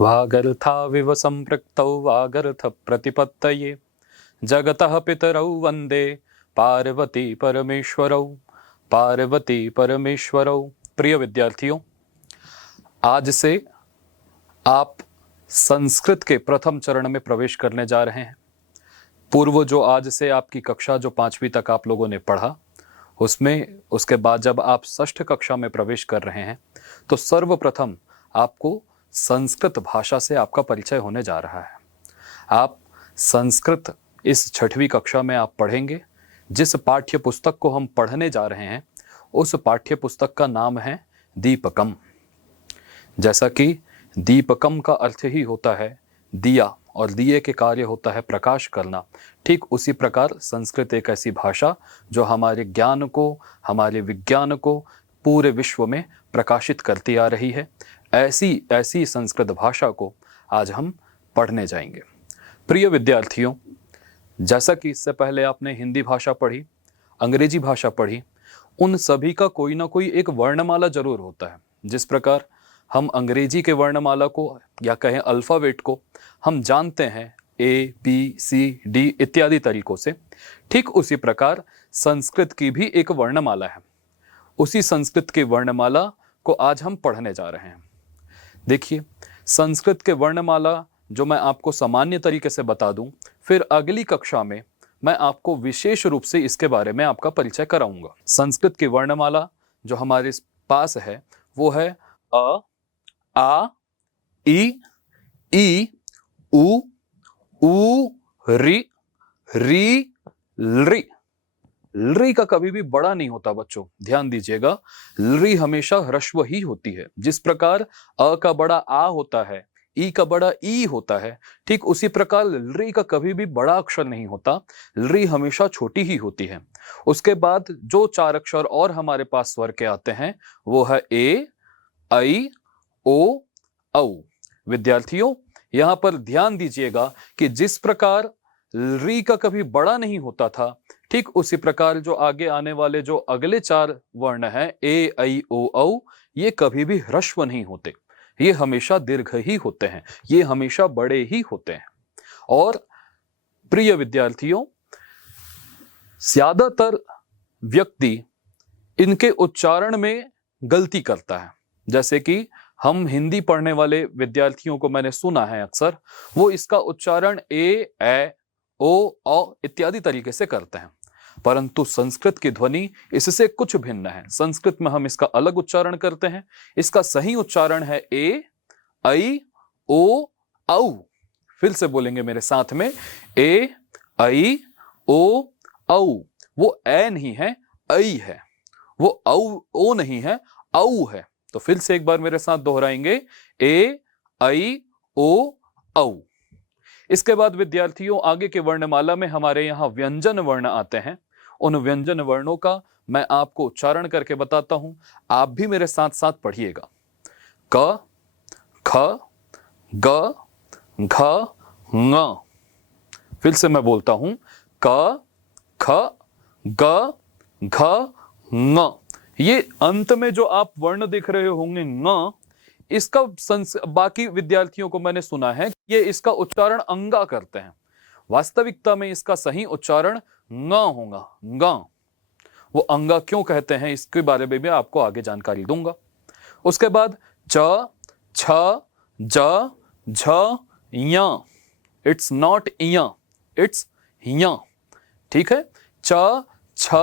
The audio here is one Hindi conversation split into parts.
वागर्थाविव सम्पृक्तौ वागर्थ प्रतिपत्तये जगतः पितरौ वंदे पार्वती परमेश्वरौ। पार्वती परमेश्वरौ। प्रिय विद्यार्थियों, आज से आप संस्कृत के प्रथम चरण में प्रवेश करने जा रहे हैं। पूर्व जो आज से आपकी कक्षा जो 5वीं तक आप लोगों ने पढ़ा, उसमें उसके बाद जब आप षष्ठ कक्षा में प्रवेश कर रहे हैं तो सर्वप्रथम आपको संस्कृत भाषा से आपका परिचय होने जा रहा है। आप संस्कृत इस 6वीं कक्षा में आप पढ़ेंगे। जिस पाठ्य पुस्तक को हम पढ़ने जा रहे हैं उस पाठ्य पुस्तक का नाम है दीपकम। जैसा कि दीपकम का अर्थ ही होता है दिया और दिए के कार्य होता है प्रकाश करना, ठीक उसी प्रकार संस्कृत एक ऐसी भाषा जो हमारे ज्ञान को, हमारे विज्ञान को पूरे विश्व में प्रकाशित करती आ रही है। ऐसी संस्कृत भाषा को आज हम पढ़ने जाएंगे। प्रिय विद्यार्थियों, जैसा कि इससे पहले आपने हिंदी भाषा पढ़ी, अंग्रेजी भाषा पढ़ी, उन सभी का कोई ना कोई एक वर्णमाला जरूर होता है। जिस प्रकार हम अंग्रेजी के वर्णमाला को या कहें अल्फाबेट को हम जानते हैं ABCD इत्यादि तरीकों से, ठीक उसी प्रकार संस्कृत की भी एक वर्णमाला है। उसी संस्कृत की वर्णमाला को आज हम पढ़ने जा रहे हैं। देखिए, संस्कृत के वर्णमाला जो मैं आपको सामान्य तरीके से बता दूं, फिर अगली कक्षा में मैं आपको विशेष रूप से इसके बारे में आपका परिचय कराऊंगा। संस्कृत की वर्णमाला जो हमारे पास है वो है अ, आ, ई, उ, ऋ, री, लृ। लृ का कभी भी बड़ा नहीं होता बच्चों, ध्यान दीजिएगा। लृ हमेशा ह्रस्व ही होती है। जिस प्रकार अ का बड़ा आ होता है, ई का बड़ा ई होता है, ठीक उसी प्रकार लृ का कभी भी बड़ा अक्षर नहीं होता। लृ हमेशा छोटी ही होती है। उसके बाद जो 4 अक्षर और हमारे पास स्वर के आते हैं वो है ए, ऐ, ओ, औ। विद्यार्थियों, यहां पर ध्यान दीजिएगा कि जिस प्रकार लृ का कभी बड़ा नहीं होता था, ठीक उसी प्रकार जो आगे आने वाले जो अगले 4 वर्ण हैं ए, ऐ, ओ, औ, ये कभी भी ह्रस्व नहीं होते। ये हमेशा दीर्घ ही होते हैं, ये हमेशा बड़े ही होते हैं। और प्रिय विद्यार्थियों, ज्यादातर व्यक्ति इनके उच्चारण में गलती करता है। जैसे कि हम हिंदी पढ़ने वाले विद्यार्थियों को मैंने सुना है अक्सर, वो इसका उच्चारण ए, ओ, औ इत्यादि तरीके से करते हैं, परंतु संस्कृत की ध्वनि इससे कुछ भिन्न है। संस्कृत में हम इसका अलग उच्चारण करते हैं। इसका सही उच्चारण है ए, ऐ, ओ, औ। फिर से बोलेंगे मेरे साथ में, ए, ऐ, ओ, औ। वो ए नहीं है, ऐ है। वो ओ नहीं है, औ है। तो फिर से एक बार मेरे साथ दोहराएंगे, ए, ऐ, ओ, औ। इसके बाद विद्यार्थियों, आगे के वर्णमाला में हमारे यहां व्यंजन वर्ण आते हैं। उन व्यंजन वर्णों का मैं आपको उच्चारण करके बताता हूं, आप भी मेरे साथ साथ पढ़िएगा। क, ख, ग, घ, ङ। फिर से मैं बोलता हूं, क, ख, ग, घ, ङ। ये अंत में जो आप वर्ण देख रहे होंगे ङ, इसका बाकी विद्यार्थियों को मैंने सुना है ये इसका उच्चारण अंगा करते हैं। वास्तविकता में इसका सही उच्चारण ङ होगा, ङ। वो अंगा क्यों कहते हैं इसके बारे में भी आपको आगे जानकारी दूंगा। उसके बाद च, छ, ज, झ, य। इट्स नॉट य, इट्स य। ठीक है, च, छ,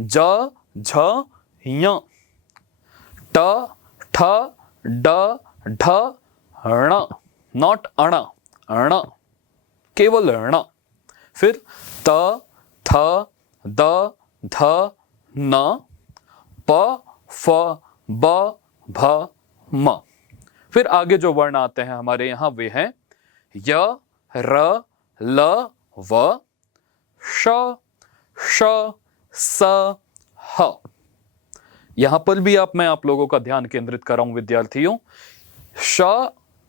ज, झ, य। ट, ठ, ड, ढ, ण। नॉट अण, अण, केवल ण। फिर त, थ, द, ध, न, प, फ, ब, भ, म। फिर आगे जो वर्ण आते हैं हमारे यहां वे हैं य, र, ल, व, श, श, स, ह। यहां पर भी मैं आप लोगों का ध्यान केंद्रित कर रहा हूं विद्यार्थियों। श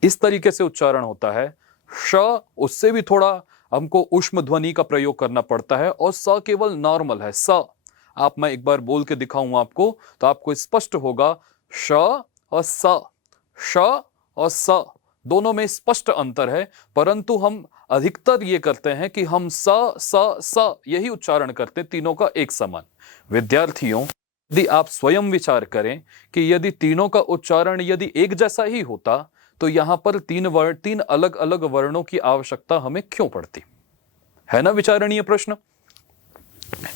इस तरीके से उच्चारण होता है, श उससे भी थोड़ा हमको ऊष्म ध्वनि का प्रयोग करना पड़ता है, और स केवल नॉर्मल है, स। मैं एक बार बोल के दिखाऊं आपको तो आपको स्पष्ट होगा, श और स, श और स दोनों में स्पष्ट अंतर है, परंतु हम अधिकतर ये करते हैं कि हम स यही उच्चारण करते हैं, तीनों का एक समान। विद्यार्थियों, यदि आप स्वयं विचार करें कि यदि तीनों का उच्चारण यदि एक जैसा ही होता तो यहां पर तीन अलग अलग वर्णों की आवश्यकता हमें क्यों पड़ती, है ना विचारणीय प्रश्न।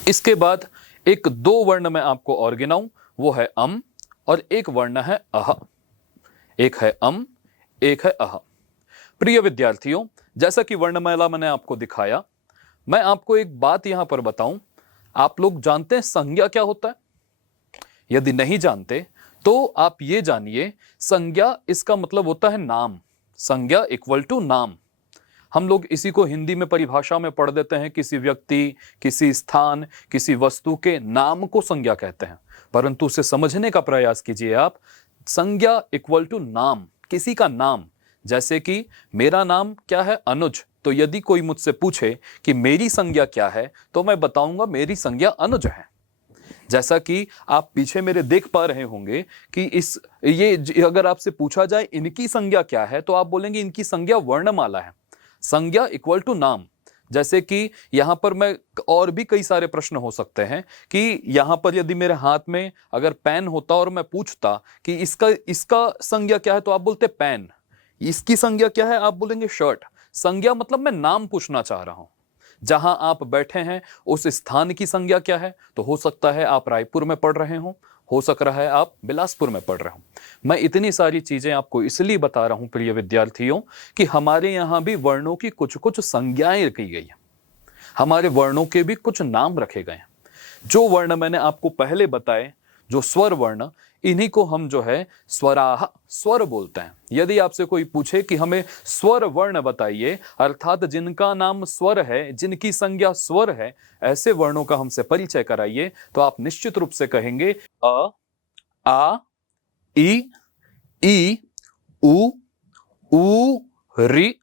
इसके बाद एक दो वर्ण मैं आपको और गिनाऊं, वो है अम और एक वर्ण है अह। एक है अम, एक है अह। प्रिय विद्यार्थियों, जैसा कि वर्णमाला मैंने आपको दिखाया, मैं आपको एक बात यहां पर बताऊं, आप लोग जानते हैं संज्ञा क्या होता है? यदि नहीं जानते तो आप ये जानिए, संज्ञा इसका मतलब होता है नाम। संज्ञा इक्वल टू नाम। हम लोग इसी को हिंदी में परिभाषा में पढ़ देते हैं, किसी व्यक्ति, किसी स्थान, किसी वस्तु के नाम को संज्ञा कहते हैं, परंतु उसे समझने का प्रयास कीजिए आप। संज्ञा इक्वल टू नाम, किसी का नाम। जैसे कि मेरा नाम क्या है? अनुज। तो यदि कोई मुझसे पूछे कि मेरी संज्ञा क्या है, तो मैं बताऊंगा मेरी संज्ञा अनुज है। जैसा कि आप पीछे मेरे देख पा रहे होंगे कि अगर आपसे पूछा जाए इनकी संज्ञा क्या है, तो आप बोलेंगे इनकी संज्ञा वर्णमाला है। संज्ञा इक्वल टू नाम। जैसे कि यहां पर मैं और भी कई सारे प्रश्न हो सकते हैं कि यहां पर यदि मेरे हाथ में अगर पेन होता और मैं पूछता कि इसका संज्ञा क्या है, तो आप बोलते पेन। इसकी संज्ञा क्या है, आप बोलेंगे शर्ट। संज्ञा मतलब मैं नाम पूछना चाह रहा हूं। जहां आप बैठे हैं उस स्थान की संज्ञा क्या है, तो हो सकता है आप रायपुर में पढ़ रहे हो सक रहा है आप बिलासपुर में पढ़ रहे हो। मैं इतनी सारी चीजें आपको इसलिए बता रहा हूं प्रिय विद्यार्थियों कि हमारे यहां भी वर्णों की कुछ कुछ संज्ञाएं की गई हैं, हमारे वर्णों के भी कुछ नाम रखे गए हैं। जो वर्ण मैंने आपको पहले बताए, जो स्वर वर्ण, इन्हीं को हम जो है स्वराह, स्वर बोलते हैं। यदि आपसे कोई पूछे कि हमें स्वर वर्ण बताइए, अर्थात जिनका नाम स्वर है, जिनकी संज्ञा स्वर है, ऐसे वर्णों का हमसे परिचय कराइए, तो आप निश्चित रूप से कहेंगे अ, आ, ई, उ, री,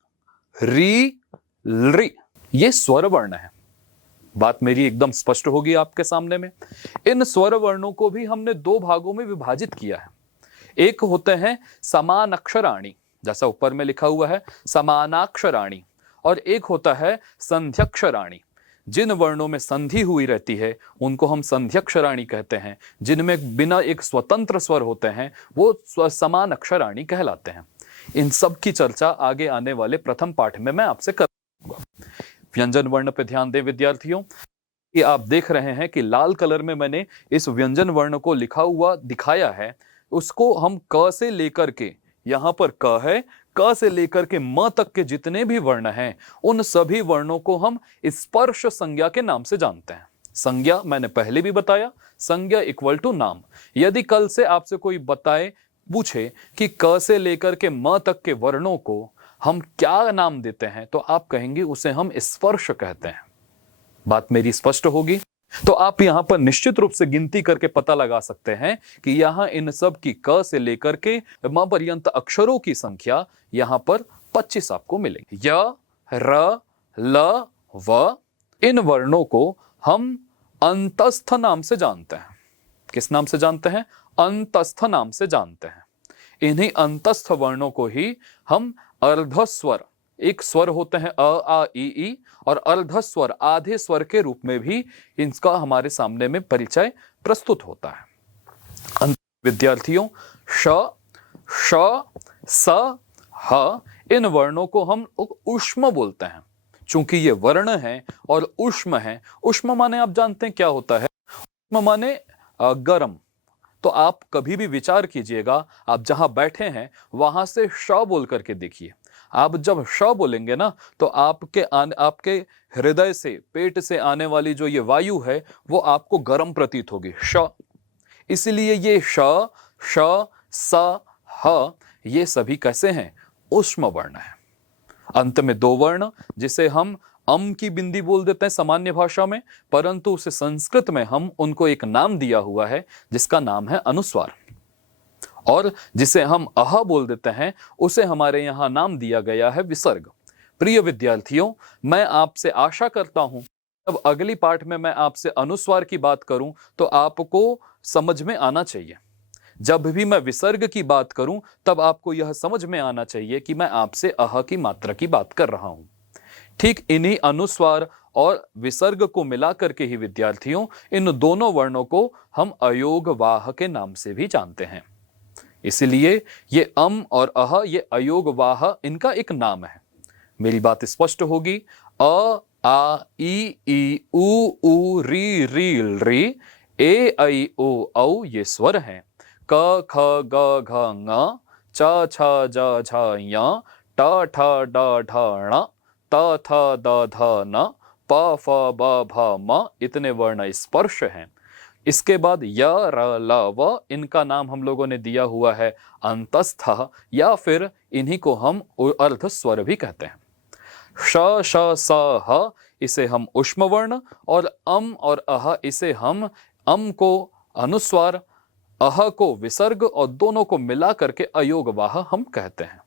ली। ये स्वर वर्ण है। बात मेरी एकदम स्पष्ट होगी आपके सामने में। इन स्वर वर्णों को भी हमने दो भागों में विभाजित किया है। एक होते हैं समान अक्षराणी, जैसा ऊपर में लिखा हुआ है समानाक्षराणी, और एक होता है संध्यक्षराणी। जिन वर्णों में संधि हुई रहती है उनको हम संध्यक्षराणी कहते हैं। जिनमें बिना एक स्वतंत्र स्वर होते हैं वो समान अक्षराणी कहलाते हैं। इन सब की चर्चा आगे आने वाले प्रथम पाठ में मैं आपसे करूंगा। व्यंजन वर्ण पे ध्यान दें विद्यार्थियों, कि आप देख रहे हैं कि लाल कलर में मैंने इस व्यंजन वर्ण को लिखा हुआ दिखाया है। उसको हम क से लेकर के, यहां पर क है, क से लेकर के म तक के जितने भी वर्ण हैं, उन सभी वर्णों को हम स्पर्श संज्ञा के नाम से जानते हैं। संज्ञा मैंने पहले भी बताया, संज्ञा इक्वल टू नाम। यदि कल से आपसे कोई बताए, पूछे कि क से लेकर के म तक के वर्णों को हम क्या नाम देते हैं, तो आप कहेंगे उसे हम स्पर्श कहते हैं। बात मेरी स्पष्ट होगी? तो आप यहां पर निश्चित रूप से गिनती करके पता लगा सकते हैं कि यहां इन सब की क से लेकर के म पर्यंत अक्षरों की संख्या यहां पर 25 आपको मिलेंगे। य, र, ल, व। इन वर्णों को हम अंतस्थ नाम से जानते हैं। किस नाम से जानते हैं? अंतस्थ नाम से जानते हैं। इन्हीं अंतस्थ वर्णों को ही हम अर्धस्वर, एक स्वर होते हैं अ, आ, ई, और अर्धस्वर, आधे स्वर के रूप में भी इनका हमारे सामने में परिचय प्रस्तुत होता है। विद्यार्थियों, श, श, स, ह, इन वर्णों को हम ऊष्म बोलते हैं। चूंकि ये वर्ण है और ऊष्म है, ऊष्म माने आप जानते हैं क्या होता है? ऊष्म माने गर्म। तो आप कभी भी विचार कीजिएगा, आप जहां बैठे हैं वहां से श बोल करके देखिए। आप जब श बोलेंगे ना, तो आपके हृदय से, पेट से आने वाली जो ये वायु है वो आपको गर्म प्रतीत होगी, श। इसलिए ये श, श, स, ह, ये सभी कैसे हैं? ऊष्म वर्ण है। अंत में दो वर्ण, जिसे हम अम की बिंदी बोल देते हैं सामान्य भाषा में, परंतु उसे संस्कृत में हम उनको एक नाम दिया हुआ है जिसका नाम है अनुस्वार, और जिसे हम अह बोल देते हैं उसे हमारे यहां नाम दिया गया है विसर्ग। प्रिय विद्यार्थियों, मैं आपसे आशा करता हूं अब अगली पाठ में मैं आपसे अनुस्वार की बात करूं तो आपको समझ में आना चाहिए। जब भी मैं विसर्ग की बात करूं तब आपको यह समझ में आना चाहिए कि मैं आपसे अह की मात्रा की बात कर रहा हूं। ठीक इन्हीं अनुस्वार और विसर्ग को मिलाकर के ही विद्यार्थियों इन दोनों वर्णों को हम अयोगवाह के नाम से भी जानते हैं। इसलिए ये अम और अह ये अयोगवाह इनका एक नाम है। मेरी बात स्पष्ट होगी। अ आ ई उ री री ए ऐ ओ औ ये स्वर हैं। क ख ग घ ङ च छ ज झ ञ ट ठ ड ढ ण त थ द ध न प फ ब भ म इतने वर्ण स्पर्श हैं। इसके बाद य र ल व इनका नाम हम लोगों ने दिया हुआ है अंतस्थ, या फिर इन्हीं को हम अर्ध स्वर भी कहते हैं। श श स ह इसे हम उष्म वर्ण और अम और अह इसे हम अम को अनुस्वार, अह को विसर्ग और दोनों को मिला करके अयोगवाह हम कहते हैं।